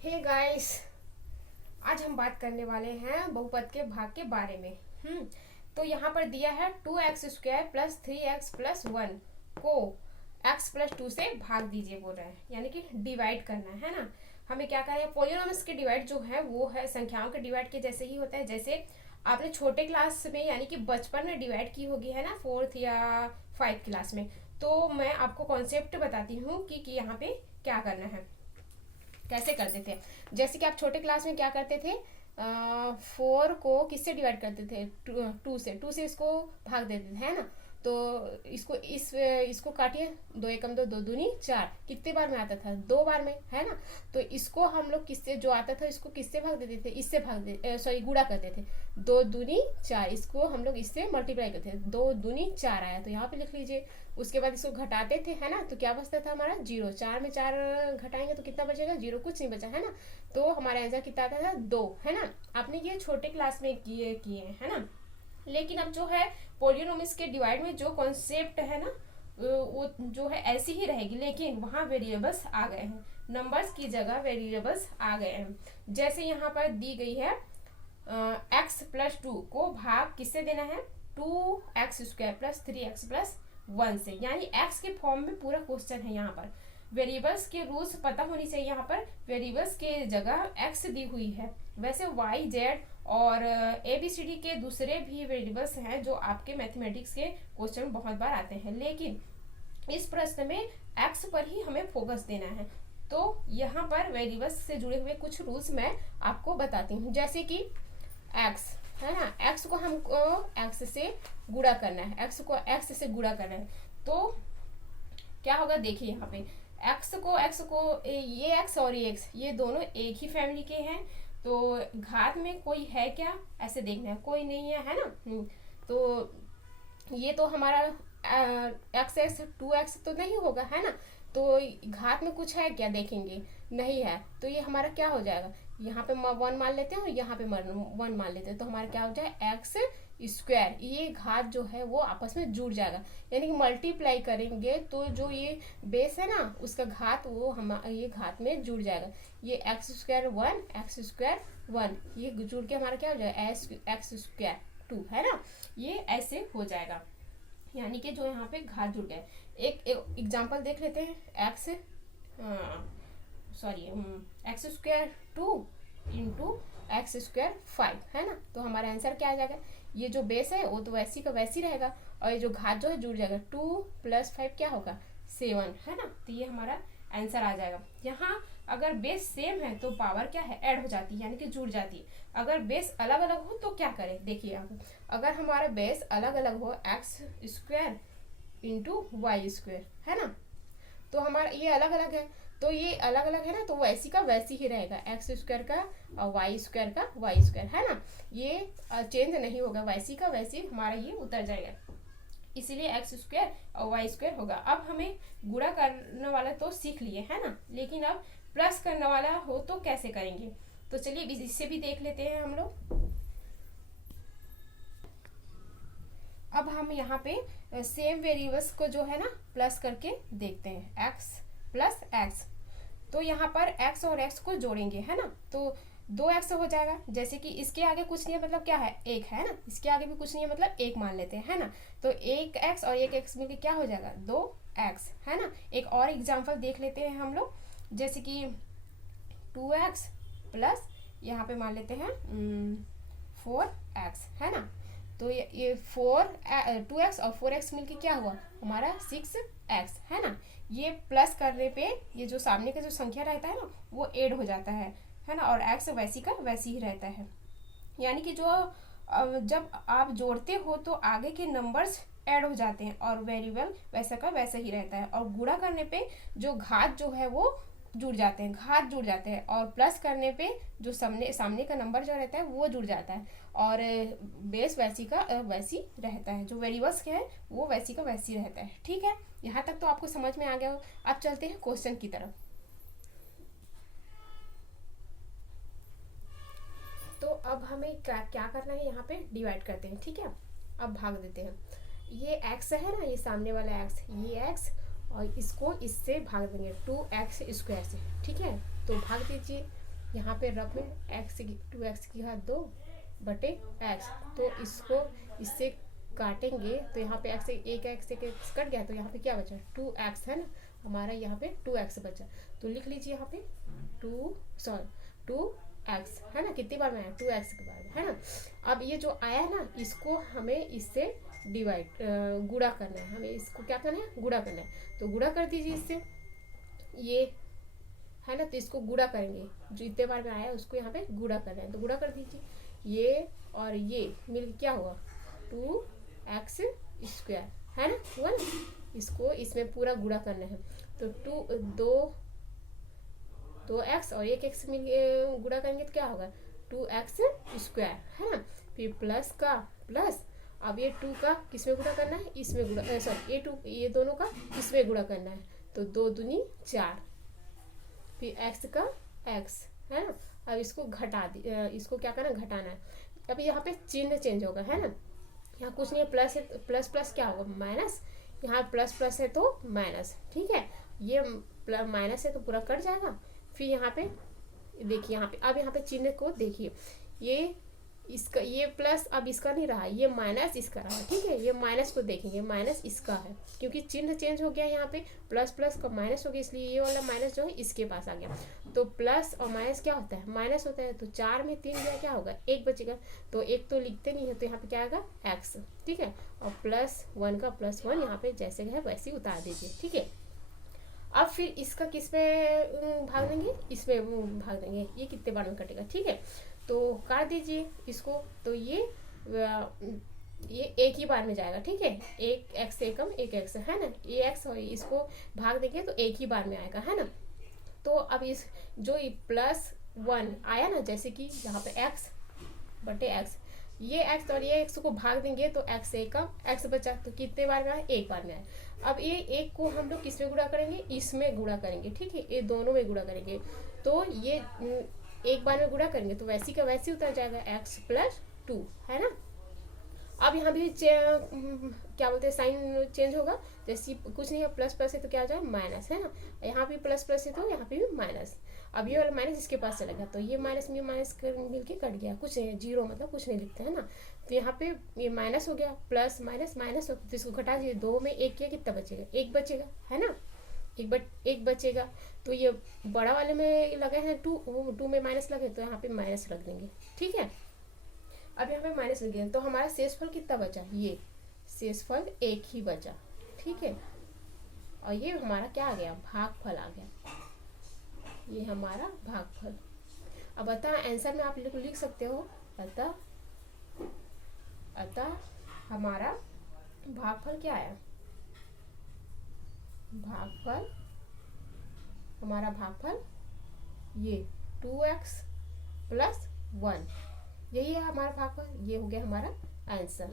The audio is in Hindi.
हे गाइस, आज हम बात करने वाले हैं बहुपद के भाग के बारे में। तो यहाँ पर दिया है 2x² प्लस 3x प्लस 1 को x प्लस 2 से भाग दीजिए बोल रहे हैं, यानी कि डिवाइड करना है ना। हमें क्या करना है, पोलिनोमियल्स के डिवाइड जो है वो है संख्याओं के डिवाइड के जैसे ही होता है, जैसे आपने छोटे क्लास में यानी कि बचपन में डिवाइड की होगी है ना, 4th या 5th क्लास में। तो मैं आपको कॉन्सेप्ट बताती हूँ कि यहाँ पे क्या करना है, कैसे करते थे। जैसे कि आप छोटे क्लास में क्या करते थे, 4 को किससे डिवाइड करते थे, 2 से इसको भाग देते थे है ना। तो इसको काटिए, 2 एकम 2, 2 दूनी 4, कितने बार में आता था, 2 बार में है ना। तो इसको हम लोग किससे जो आता था इसको किससे भाग देते थे, इससे सॉरी गुणा करते थे। 2 दूनी 4, इसको हम लोग इससे मल्टीप्लाई करते थे, 2 दूनी 4 आया तो यहाँ पे लिख लीजिए। उसके बाद इसको घटाते थे है ना, तो क्या बचता था हमारा 0। 4 में 4 घटाएंगे तो कितना बचेगा, 0, कुछ नहीं बचा है ना। तो हमारा आंसर कितना आता था, 2 है ना। आपने ये छोटे क्लास में किए है ना। लेकिन अब जो है पोलिनोमियल्स के डिवाइड में जो कॉन्सेप्ट है ना, वो जो है ऐसी ही रहेगी, लेकिन वहाँ वेरिएबल्स आ गए हैं, नंबर्स की जगह वेरिएबल्स आ गए हैं। जैसे यहाँ पर दी गई है x प्लस 2 को भाग किससे देना है, 2x² प्लस 3x प्लस 1 से, यानी x के फॉर्म में पूरा क्वेश्चन है। यहाँ पर वेरिएबल्स के रूल्स पता होनी चाहिए। यहाँ पर वेरिएबल्स के जगह x दी हुई है। वैसे y z और ABCD के दूसरे भी वेरिएबल्स हैं जो आपके मैथमेटिक्स के क्वेश्चन बहुत बार आते हैं, लेकिन इस प्रश्न में x पर ही हमें फोकस देना है। तो यहाँ पर वेरिएबल्स से जुड़े हुए कुछ रूल्स मैं आपको बताती हूँ। जैसे कि x है ना, x को हमको x से गुणा करना है, x को x से गुणा करना है। तो क्या होगा, देखिए यहाँ पे x को ये x और ये x ये दोनों एक ही फैमिली के हैं। तो घात में कोई है क्या, ऐसे देखना है, कोई नहीं है ना। तो ये तो हमारा x 2x तो नहीं होगा है ना। तो घात में कुछ है क्या, देखेंगे नहीं है, तो ये हमारा क्या हो जाएगा, यहाँ पे 1 मान लेते हैं और यहाँ पे 1 मान लेते हैं, तो हमारा क्या हो जाएगा x²। ये घात जो है वो आपस में जुड़ जाएगा, यानी कि मल्टीप्लाई करेंगे तो जो ये बेस है ना उसका घात वो हम ये घात में जुड़ जाएगा। ये x² 1 x² 1 ये जुड़ के हमारा क्या हो जाएगा, x² 2 है ना। ये ऐसे हो जाएगा, यानी कि जो यहाँ पे घात जुड़ गए। एक एग्जांपल देख लेते हैं, x² 2 इंटू x² 5 है ना। तो हमारा आंसर क्या आ जाएगा, ये जो बेस है वो तो वैसी का वैसी रहेगा, और ये जो घात जो है जुड़ जाएगा, 2 + 5 क्या होगा 7 है ना। तो ये हमारा आंसर आ जाएगा। यहाँ अगर बेस सेम है तो पावर क्या है, ऐड हो जाती है, यानी कि जुड़ जाती है। अगर बेस अलग अलग हो तो क्या करें, देखिए आप, अगर हमारा बेस अलग अलग हो x² इंटू y² है ना, तो हमारा ये अलग अलग है, तो ये अलग अलग है ना, तो वैसी का वैसी ही रहेगा, x² का और y² का y² है ना। ये चेंज नहीं होगा, वैसी का वैसी हमारा ये उतर जाएगा, इसीलिए x² और y² होगा। अब हमें गुणा करने वाला तो सीख लिए है ना, लेकिन अब प्लस करने वाला हो तो कैसे करेंगे, तो चलिए इससे भी देख लेते हैं हम लोग। अब हम यहाँ पे सेम वेरिएबल्स को जो है ना प्लस करके देखते हैं, x प्लस x। तो यहाँ पर x और x को जोड़ेंगे है ना, तो 2x हो जाएगा। जैसे कि इसके आगे कुछ नहीं है मतलब क्या है, 1 है ना, इसके आगे भी कुछ नहीं है मतलब 1 मान लेते हैं है ना। तो 1x और 1x मिलकर क्या हो जाएगा, 2x है ना। एक और एग्जांपल देख लेते हैं हम लोग, जैसे कि 2x प्लस यहाँ पे मान लेते हैं 4x है ना। तो ये 2x और 4x मिलके क्या हुआ हमारा 6x है ना। ये प्लस करने पे ये जो सामने का जो संख्या रहता है ना वो ऐड हो जाता है ना, और x वैसी का वैसी ही रहता है। यानी कि जो जब आप जोड़ते हो तो आगे के नंबर्स ऐड हो जाते हैं और वेरिएबल वैसा का वैसा ही रहता है, और गुणा करने पे जो घात जो है वो जुड़ जाते हैं, घात जुड़ जाते हैं, और प्लस करने पे जो सामने का नंबर जो रहता है वो जुड़ जाता है, और बेस वैसी का वैसी रहता है, जो वेरिएबल्स के है वो वैसी का वैसी रहता है। ठीक है, यहाँ तक तो आपको समझ में आ गया हो। अब चलते हैं क्वेश्चन की तरफ। तो अब हमें क्या करना है, यहाँ पे डिवाइड करते हैं। ठीक है, अब भाग देते हैं। ये x है ना, ये सामने वाला x, ये x, और इसको इससे भाग देंगे 2x² से। ठीक है, तो भाग दीजिए। यहाँ पे रफ में एक्स की 2x की घात 2 बटे एक्स, तो इसको इससे काटेंगे तो यहाँ पे एक्स एक एक्स कट गया, तो यहाँ पे क्या बचा 2x है ना, हमारा यहाँ पे 2x बचा। तो लिख लीजिए यहाँ पे 2x है ना, कितनी बार में आया 2x के बाद है ना। अब ये जो आया ना इसको हमें इससे डिवाइड गुणा करना है, हमें इसको क्या करना है गुणा करना है। तो गुणा कर दीजिए इससे, ये है ना, तो इसको गुणा करेंगे, जो इतने बार में आया उसको यहाँ पे गुणा करना है, तो गुणा कर दीजिए, ये और ये मिल क्या होगा 2x स्क्वायर है ना, हुआ ना। इसको इसमें पूरा गुणा करना है, तो 2x और एक x मिल गुणा करेंगे तो क्या होगा 2x स्क्वायर है ना। फिर प्लस का प्लस, अब ये 2 का किसमें गुणा करना है, इसमें गुणा, सॉरी ये दोनों का इसमें गुणा करना है, तो 2 दूनी 4, फिर x का x है ना। अब इसको घटा दी, इसको क्या करना घटाना है। अब यहाँ पे चिन्ह चेंज होगा है ना, यहाँ कुछ नहीं है, प्लस है, प्लस प्लस क्या होगा माइनस, यहाँ प्लस प्लस है तो माइनस, ठीक है। ये माइनस है तो पूरा कट जाएगा। फिर यहाँ पे देखिए, यहाँ पे अब यहाँ पे चिन्ह को देखिए, ये इसका ये प्लस अब इसका नहीं रहा, ये माइनस इसका रहा, ठीक है। ये माइनस को देखेंगे, माइनस इसका है क्योंकि चिन्ह चेंज हो गया, यहाँ पे प्लस प्लस का माइनस हो गया, इसलिए ये वाला माइनस जो है इसके पास आ गया। तो प्लस और माइनस क्या होता है माइनस होता है, तो 4 में 3 गया क्या होगा 1 बचेगा, तो 1 तो लिखते नहीं है, तो यहाँ पे क्या आएगा x, ठीक है। और +1 का +1 यहाँ पे जैसे है वैसे ही उतार दीजिए, ठीक है। अब फिर इसका किस में भाग देंगे, इसमें भाग देंगे, ये कितने बार में कटेगा, ठीक है। तो काट दीजिए इसको, तो ये एक ही बार में जाएगा, ठीक है। एक x से कम एक x है ना, ये x और इसको भाग देंगे तो एक ही बार में आएगा है ना। तो अब इस जो +1 आया ना, जैसे कि यहाँ पे x बटे x, ये x और ये x को भाग देंगे तो x से कम x बचा, तो कितने बार में आया एक बार में आया। अब ये एक को हम लोग किस में गुणा करेंगे, इसमें गुणा करेंगे, ठीक है, ये दोनों में गुणा करेंगे, तो ये एक बार में गुणा करेंगे तो वैसी का वैसी उतर जाएगा x + 2 है ना। अब यहाँ भी क्या बोलते हैं साइन चेंज होगा, जैसे कुछ नहीं है प्लस प्लस है तो क्या हो जाएगा माइनस है ना, यहाँ भी प्लस प्लस है तो यहाँ पे भी माइनस। अब ये वाला माइनस इसके पास चला गया, तो ये माइनस में माइनस मिल के कट गया, कुछ नहीं, जीरो मतलब कुछ नहीं लिखते है ना। तो यहाँ पे ये माइनस हो गया, प्लस माइनस माइनस हो, तो इसको घटा दीजिए, 2 में 1 किया कितना बचेगा 1 बचेगा है ना, एक बचेगा। तो ये बड़ा वाले में लगे हैं 2 में माइनस लगे, तो यहाँ पे माइनस रख देंगे, ठीक है। अब यहाँ पे माइनस लग गया, तो हमारा शेषफल कितना बचा, ये शेषफल 1 ही बचा, ठीक है। और ये हमारा क्या आ गया भागफल आ गया, ये हमारा भागफल। अब अतः आंसर में आप लिख सकते हो, अतः हमारा भागफल क्या आया, भागफल हमारा भागफल ये 2x + 1, यही है हमारा भागफल, ये हो गया हमारा आंसर।